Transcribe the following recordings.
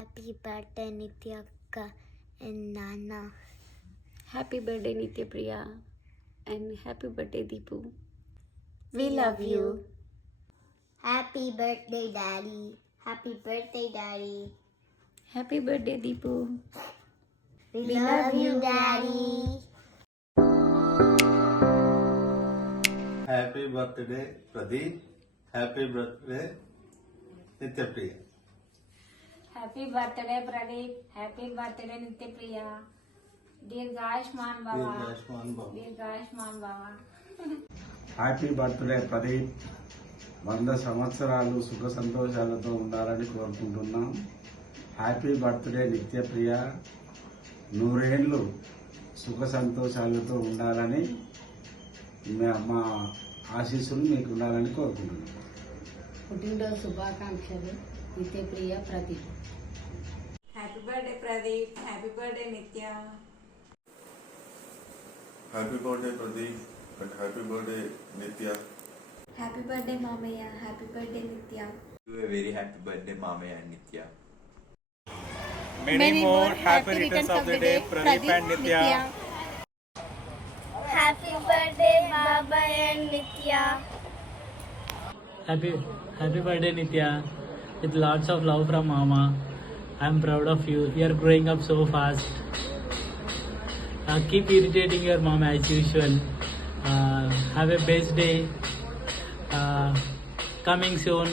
Happy birthday Nitya Akka and Nana. Happy birthday Nitya Priya and happy birthday Deepu. We love you. Happy birthday Daddy. Happy birthday Daddy. Happy birthday Deepu. We love you Daddy. Happy birthday Pradeep. Happy birthday Nitya Priya. Happy birthday Pradeep. Happy birthday Nitya Priya. Dirghayushman Baba. Dirghayushman Baba. Dirghayushman Baba. Happy birthday Pradeep. 100 సంవత్సరాలు సుఖ సంతోషాలతో ఉండాలని కోరుకుంటున్నాం. Happy birthday నిత్యప్రియ. 100 ఏళ్ళు సుఖ సంతోషాలతో ఉండాలని మా ఆశీస్సులు మీకు ఉండాలని కోరుకుంటున్నాం. పుట్టినరోజు శుభాకాంక్షలు నిత్యప్రియ Pradeep. Happy birthday Pradeep. Happy birthday Nitya. Happy birthday Pradeep and happy birthday Nitya. Happy birthday Mamaya. Happy birthday Nitya. A very happy birthday Mamaya and Nitya. Many more happy returns of the day Pradeep and Nitya. Happy birthday Baba and Nitya. Happy birthday Nitya. With lots of love from Mama. I'm proud of you. You are growing up so fast. Keep irritating your mom as usual. Have a best day. Coming soon.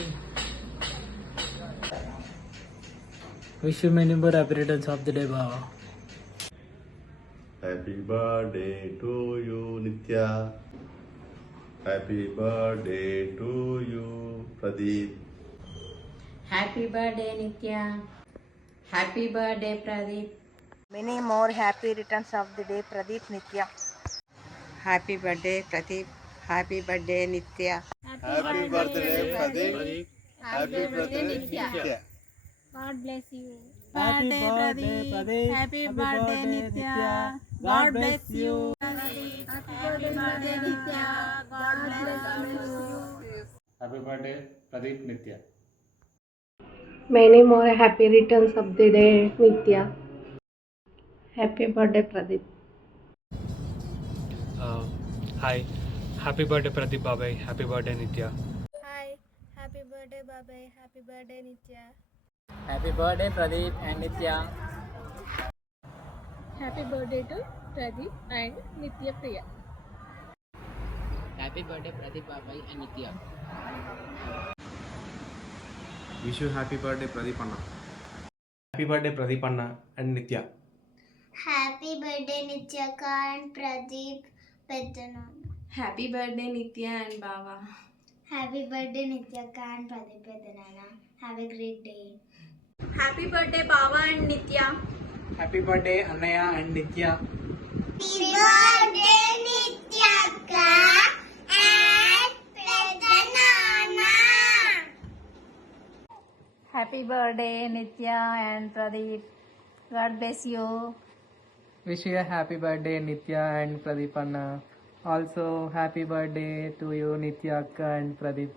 Wish you many more happy returns of the day, Baba. Happy birthday to you Nitya. Happy birthday to you Pradeep. Happy birthday Nitya. Happy birthday Pradeep. Many more happy returns of the day Pradeep Nitya. Happy birthday Pradeep. Happy birthday Nitya. Happy birthday Pradeep. Happy birthday Nitya. God bless you. Happy birthday Pradeep. Happy birthday Nitya. God bless you. Happy birthday Nitya. God bless you. Happy birthday Pradeep Nitya. Many more happy returns of the day Nitya. Happy birthday Pradeep. Hi. Happy birthday Pradeep Babai. Happy birthday Nitya. Hi. Happy birthday Baba. Happy birthday Nitya. Happy birthday Pradeep and Nitya. Happy birthday to Pradeep and Nitya Priya. Happy birthday Pradeep Babai and Nitya. Wish you happy birthday Pradeep Anna. Happy birthday Pradeep Anna and Nitya. Happy birthday Nityaka and Pradeep Peddana. Happy birthday Nitya and Baba. Happy birthday Nityaka and Pradeep Peddana. Have a great day. Happy birthday Baba and Nitya. Happy birthday Annaya and Nitya. Happy birthday Nityaka and Peddana. Happy birthday Nitya and Pradeep. God bless you. Wish you a happy birthday Nitya and Pradeep Anna. Also happy birthday to you Nitya Akka and Pradeep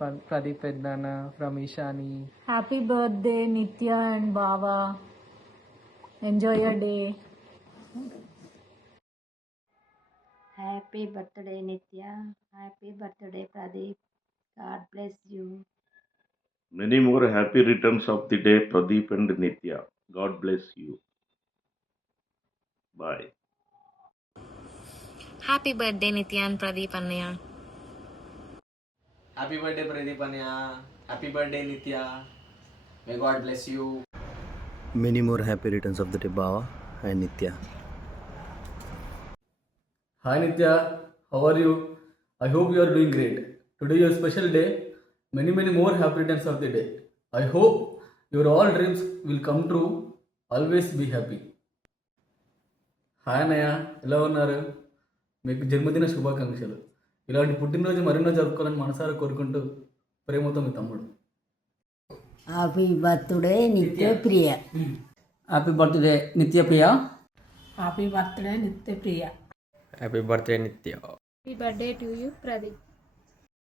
Peddana from Ishani. Happy birthday Nitya and Baba. Enjoy your day. Happy birthday Nitya. Happy birthday Pradeep. God bless you. Many more happy returns of the day Pradeep and Nitya. God bless you. Bye. Happy birthday Nitya and Pradeep Annaya. Happy birthday Pradeep Anna. Happy birthday Nitya. May God bless you. Many more happy returns of the day Baba and Nitya. Hi Nitya, how are you? I hope you are doing great. Today is a special day. Many more happy returns of the day. I hope your all dreams will come true. Always be happy. Hi అన్నయ్య, ఎలా ఉన్నారు? మీకు జన్మదిన శుభాకాంక్షలు. ఇలాంటి పుట్టినరోజు మరెన్నో జరుపుకోవాలని మనసారా కోరుకుంటూ ప్రేమతో మీ తమ్ముడు. Happy birthday Nitya. Happy birthday Nityapriya. Happy birthday Nitya Priya. Happy birthday Nitya. Happy birthday to you Pradeep.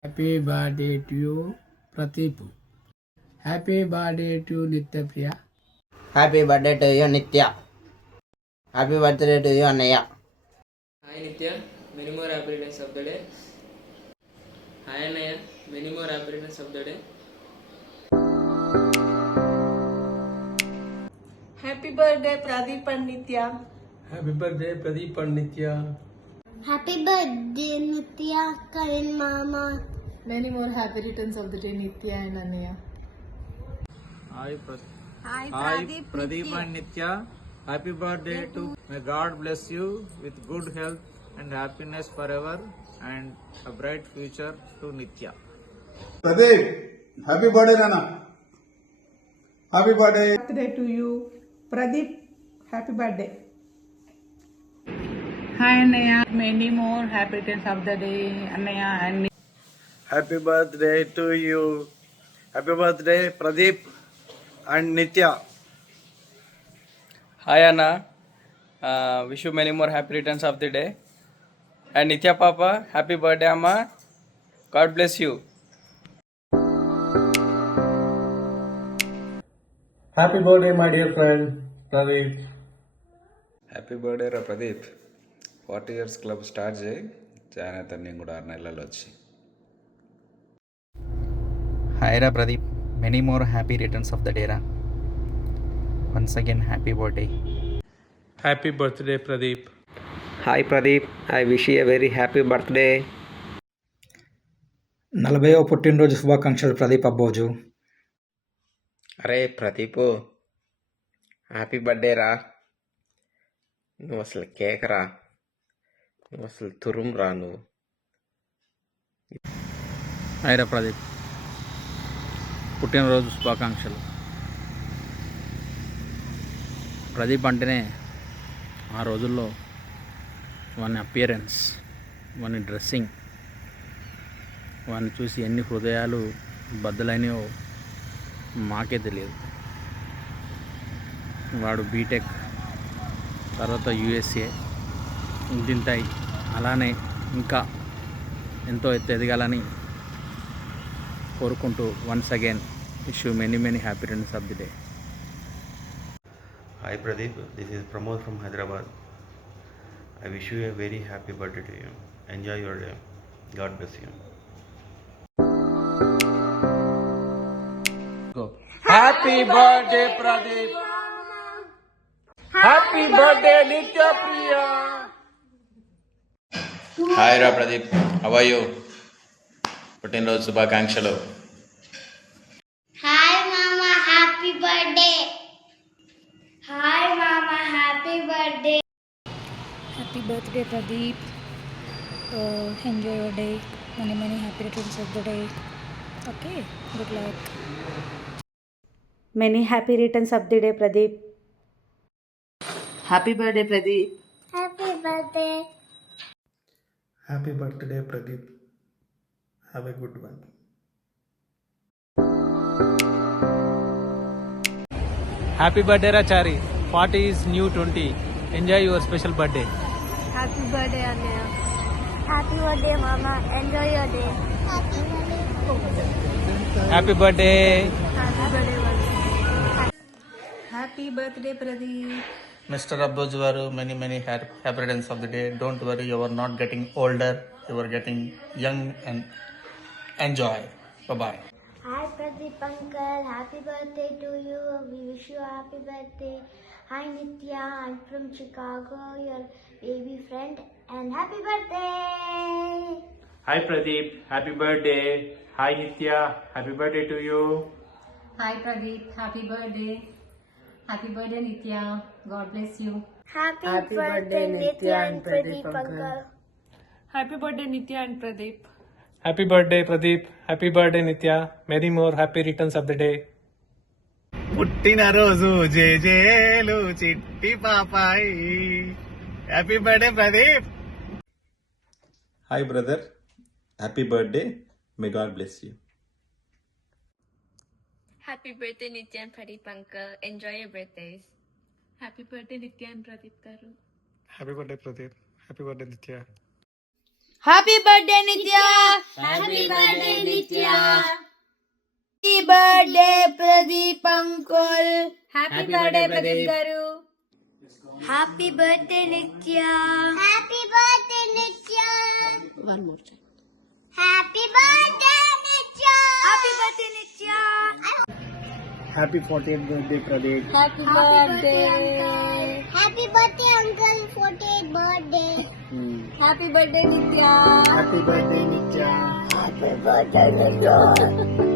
Happy birthday to you Pradeep. Happy birthday to Nityapriya. Happy birthday to you Nitya. Happy birthday to you అన్నయ్య. Hi Nitya, many more happy returns of the day. Hi అన్నయ్య, many more happy returns of the day. Happy birthday Pradeep and Nitya. Happy birthday Pradeep and Nitya. Happy birthday Nitya, Karan మామ. Many more happy returns of the day Nitya and అన్నయ్య. Hi Pradeep and Nitya. Happy birthday to may God bless you with good health and happiness for ever and a bright future to Nitya. Pradeep happy birthday నాన్న. Happy birthday. Birthday to you Pradeep. Happy birthday. Hi అన్నయ్య, many more happy returns of the day అన్నయ్య and happy birthday to you. Happy birthday Pradeep and Nitya. Hi అన్న, wish you many more happy returns of the day. And Nitya పాప, happy birthday అమ్మ. God bless you. Happy birthday my dear friend Pradeep. Happy birthday రా Pradeep. 40 years club start చేయి. Join అవుతాను నేను కూడా 6 నెలల్లో వచ్చి. హాయ్ రా Pradeep, many more happy returns of the day రా. Once again happy birthday. Happy birthday Pradeep. Hi Pradeep, I wish you a very happy birthday. 40వ పుట్టినరోజు శుభాకాంక్షలు ప్రదీప్ అబ్బోజు. అరే ప్రదీప్, హ్యాపీ బర్త్డే రా. నువ్వు అసలు కేక్ రా, నువ్వు అసలు తురుం రా నువ్వు. హాయ్ రా ప్రదీప్, పుట్టినరోజు శుభాకాంక్షలు. ప్రదీప్ అంటేనే ఆ రోజుల్లో వాని అపియరెన్స్, వాని డ్రెస్సింగ్, వాడిని చూసి ఎన్ని హృదయాలు బద్దలైనయో మాకే తెలియదు. వాడు బీటెక్ తర్వాత యూఎస్ఏ ఇంటింటాయి, అలానే ఇంకా ఎంతో ఎత్తు ఎదగాలని కోరుకుంటూ once again wish you many many happy returns of the day. Hi Pradeep, this is Pramod from Hyderabad. I wish you a very happy birthday to you. Enjoy your day. God bless you. Happy birthday Pradeep. Happy birthday నిత్య ప్రియ. హాయ్ రా Pradeep, how are you? పుట్టినరోజు శుభాకాంక్షలు. హాయ్ మామ, happy birthday. Hi మామ, happy birthday. Happy birthday Pradeep. Enjoy your day. Many many happy returns of the day. Okay, good luck. Many happy returns of the day Pradeep. Happy birthday Pradeep. Happy birthday. Happy birthday Pradeep. Have a good one. Happy birthday రా చారి. 40 is new 20. Enjoy your special birthday. Happy birthday అన్నయ్య. Happy birthday మామ, enjoy your day. Happy birthday. Happy birthday Pradeep. Mr. Abboj garu, many many happy returns of the day. Don't worry, you are not getting older. You are getting young and enjoy. Bye bye. Hi Pradeep uncle, happy birthday to you. We wish you a happy birthday. Hi Nitya, I'm from Chicago, your baby friend, and happy birthday. Hi Pradeep, happy birthday. Hi Nitya, happy birthday to you. Hi Pradeep, happy birthday. Happy birthday Nitya. God bless you. Happy birthday Nitya and Pradeep uncle. Happy birthday Nitya and Pradeep. Happy birthday Pradeep. Happy birthday Nitya. Many more happy returns of the day. పుట్టినరోజు జేజేలు చిట్టి పాపాయి. Happy birthday Pradeep. Hi brother, happy birthday. May God bless you. Happy birthday Nitya and Pradeep uncle. Enjoy your birthdays. Happy birthday Nitya and Pradeep garu. Happy birthday Pradeep. Happy birthday Nitya. Happy birthday Nitya. Happy birthday Nitya. Happy birthday Pradeep uncle. Happy birthday Pradeep గారు. Happy birthday నిత్య. Happy birthday నిత్య. One more time. Happy birthday నిత్య. Happy birthday నిత్య. Happy 40th birthday Pradeep. Happy birthday. Happy birthday uncle. 40th birthday. Happy birthday నిత్య. Happy birthday నిత్య. Happy birthday నిత్య.